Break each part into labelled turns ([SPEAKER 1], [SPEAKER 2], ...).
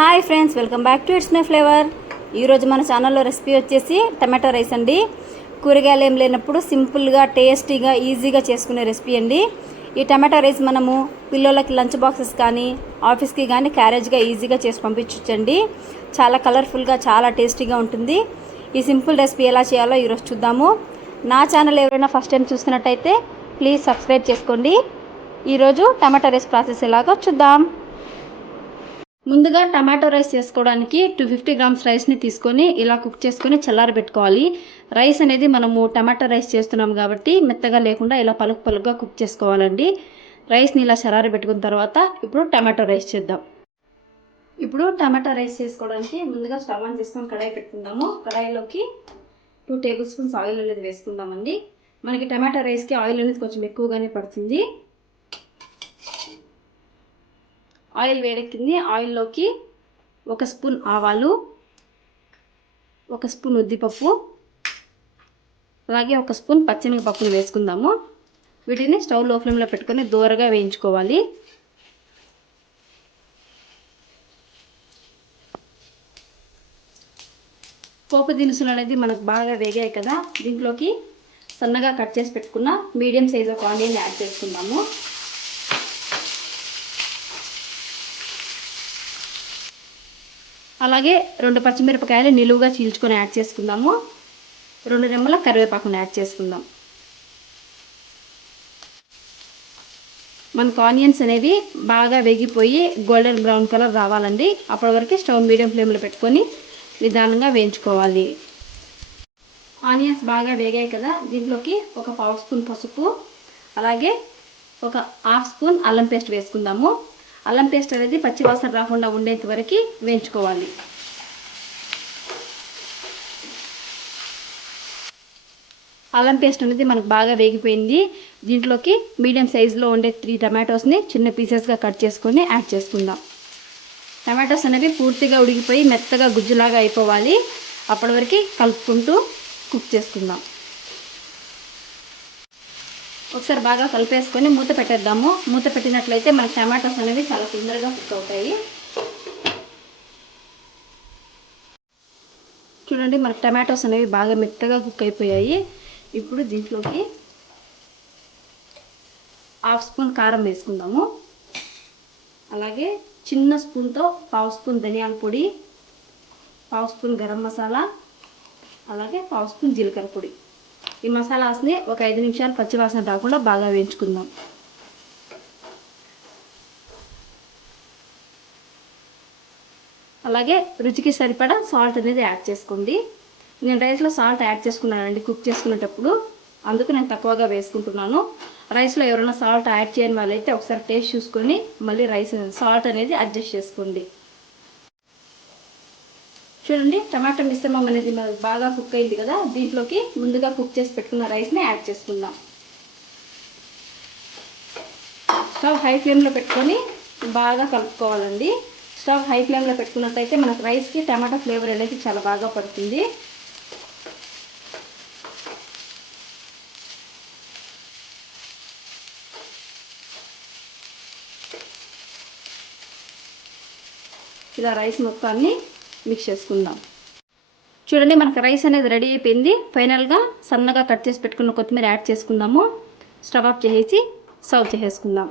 [SPEAKER 1] Hi friends welcome back to it's my flavour. ఈరోజు మన ఛానల్లో రెసిపీ వచ్చేసి టమాటో రైస్ అండి. కూరగాయలు ఏం లేనప్పుడు సింపుల్గా టేస్టీగా ఈజీగా చేసుకునే రెసిపీ అండి. ఈ టమాటో రైస్ మనము పిల్లలకి లంచ్ బాక్సెస్ కానీ ఆఫీస్కి కానీ క్యారేజ్గా ఈజీగా చేసి పంపించవచ్చండి చాలా కలర్ఫుల్గా చాలా టేస్టీగా ఉంటుంది. ఈ సింపుల్ రెసిపీ ఎలా చేయాలో ఈరోజు చూద్దాము. నా ఛానల్ ఎవరైనా ఫస్ట్ టైం చూస్తున్నట్టయితే ప్లీజ్ సబ్స్క్రైబ్ చేసుకోండి. ఈరోజు టమాటో రైస్ ప్రాసెస్ ఎలాగో చూద్దాం. ముందుగా టమాటో రైస్ చేసుకోవడానికి టూ ఫిఫ్టీ గ్రామ్స్ రైస్ని తీసుకొని ఇలా కుక్ చేసుకొని చల్లారబెట్టుకోవాలి రైస్ అనేది మనము టమాటో రైస్ చేస్తున్నాం కాబట్టి మెత్తగా లేకుండా ఇలా పలుకు పలుకుగా కుక్ చేసుకోవాలండి. రైస్ని ఇలా చల్లారబెట్టుకున్న తర్వాత ఇప్పుడు టమాటో రైస్ చేద్దాం. ఇప్పుడు టమాటో రైస్ చేసుకోవడానికి ముందుగా స్టవ్ ఆన్ చేసుకొని కడాయి పెట్టుకుందాము. కడాయిలోకి టూ టేబుల్ స్పూన్స్ ఆయిల్ అనేది వేసుకుందామండి. మనకి టమాటో రైస్కి ఆయిల్ అనేది కొంచెం ఎక్కువగానే పడుతుంది. ఆయిల్ వేడెక్కింది. ఆయిల్లోకి ఒక స్పూన్ ఆవాలు ఒక స్పూన్ ఉద్దిపప్పు అలాగే ఒక స్పూన్ పచ్చిమిరపప్పులు వేసుకుందాము. వీటిని స్టవ్లో ఫ్లేమ్లో పెట్టుకొని దూరగా వేయించుకోవాలి. పోపు దినుసులు అనేది మనకు బాగా వేగాయి కదా. దీంట్లోకి సన్నగా కట్ చేసి పెట్టుకున్న మీడియం సైజ్ ఒక ఆనియన్ యాడ్ చేసుకుందాము. అలాగే రెండు పచ్చిమిరపకాయలు నిలువుగా చీల్చుకొని యాడ్ చేసుకుందాము. రెండు రెమ్మల కరివేపాకును యాడ్ చేసుకుందాం. మనకు ఆనియన్స్ అనేవి బాగా వేగిపోయి గోల్డెన్ బ్రౌన్ కలర్ రావాలండి. అప్పటి వరకు స్టవ్ మీడియం ఫ్లేమ్లో పెట్టుకొని నిదానంగా వేయించుకోవాలి. ఆనియన్స్ బాగా వేగాయి కదా దీంట్లోకి ఒక పావు స్పూన్ పసుపు అలాగే ఒక హాఫ్ స్పూన్ అల్లం పేస్ట్ వేసుకుందాము. అల్లం పేస్ట్ అనేది పచ్చి వాసన రాకుండా ఉండేంత వరకు వేయించుకోవాలి. అల్లం పేస్ట్ అనేది మనకు బాగా వేగిపోయింది. దీంట్లోకి మీడియం సైజులో ఉండే త్రీ టమాటోస్ని చిన్న పీసెస్గా కట్ చేసుకొని యాడ్ చేసుకుందాం. టమాటోస్ అనేవి పూర్తిగా ఉడికిపోయి మెత్తగా గుజ్జులాగా అయిపోవాలి. అప్పటి వరకు కలుపుకుంటూ కుక్ చేసుకుందాం. ఒకసారి బాగా కలిపేసుకొని మూత పెట్టేద్దాము. మూత పెట్టినట్లయితే మనకి టమాటోస్ అనేవి చాలా తొందరగా కుక్ అవుతాయి. చూడండి మనకి టమాటోస్ అనేవి బాగా మెత్తగా కుక్ అయిపోయాయి. ఇప్పుడు దీంట్లోకి హాఫ్ స్పూన్ కారం వేసుకుందాము. అలాగే చిన్న స్పూన్తో పావు స్పూన్ ధనియాల పొడి పావు స్పూన్ గరం మసాలా అలాగే పావు స్పూన్ జీలకర్ర పొడి. ఈ మసాలాస్ని ఒక ఐదు నిమిషాలు పచ్చివాసన రాకుండా బాగా వేయించుకుందాం. అలాగే రుచికి సరిపడా సాల్ట్ అనేది యాడ్ చేసుకోండి. నేను రైస్లో సాల్ట్ యాడ్ చేసుకున్నానండి కుక్ చేసుకునేటప్పుడు. అందుకు నేను తక్కువగా వేసుకుంటున్నాను. రైస్లో ఎవరైనా సాల్ట్ యాడ్ చేయని వాళ్ళైతే ఒకసారి టేస్ట్ చూసుకొని మళ్ళీ రైస్ సాల్ట్ అనేది అడ్జస్ట్ చేసుకోండి. చూడండి టమాటా మిశ్రమం అనేది మనకు బాగా కుక్ అయింది కదా దీంట్లోకి ముందుగా కుక్ చేసి పెట్టుకున్న రైస్ని యాడ్ చేసుకుందాం. స్టవ్ హై ఫ్లేమ్లో పెట్టుకొని బాగా కలుపుకోవాలండి. స్టవ్ హై ఫ్లేమ్లో పెట్టుకున్నట్టయితే మనకు రైస్కి టమాటా ఫ్లేవర్ అనేది చాలా బాగా పడుతుంది. ఇలా రైస్ మొత్తాన్ని మిక్స్ చేసుకుందాం. చూడండి మనకు రైస్ అనేది రెడీ అయిపోయింది. ఫైనల్గా సన్నగా కట్ చేసి పెట్టుకున్న కొత్తిమీర యాడ్ చేసుకుందాము. స్టవ్ ఆఫ్ చేసేసి సర్వ్ చేసేసుకుందాం.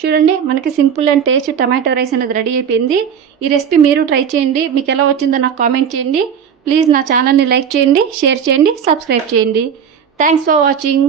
[SPEAKER 1] చూడండి మనకి simple and taste tomato rice అనేది రెడీ అయిపోయింది. ఈ రెసిపీ మీరు ట్రై చేయండి. మీకు ఎలా వచ్చిందో నాకు కామెంట్ చేయండి. ప్లీజ్ నా ఛానల్ని లైక్ చేయండి షేర్ చేయండి సబ్స్క్రైబ్ చేయండి. Thanks for watching.